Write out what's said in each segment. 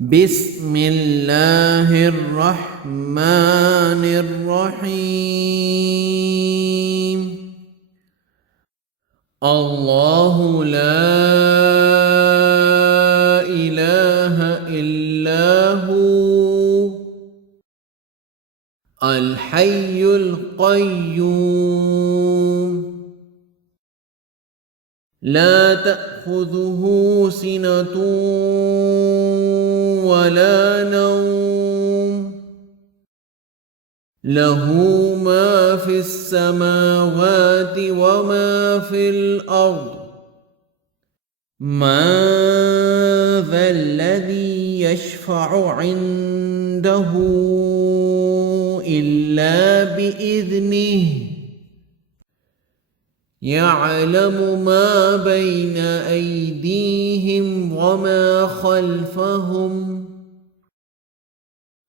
بسم الله الرحمن الرحيم. الله لا إله إلا هو الحي القيوم لا تأخذه سنة ولا نوم له ما في السماوات وما في الأرض من ذا الذي يشفع عنده إلا بإذنه يعلم ما بين أيديهم وما خلفهم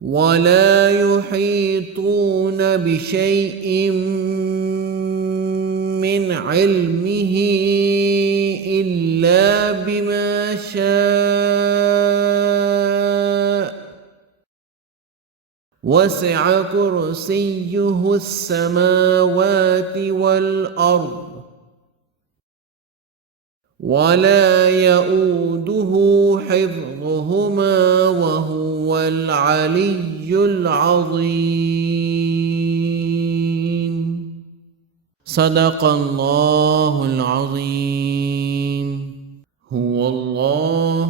ولا يحيطون بشيء من علمه إلا بما شاء وسع كرسيه السماوات والأرض ولا يؤوده حفظهما وهو العلي العظيم. صدق الله العظيم. هو الله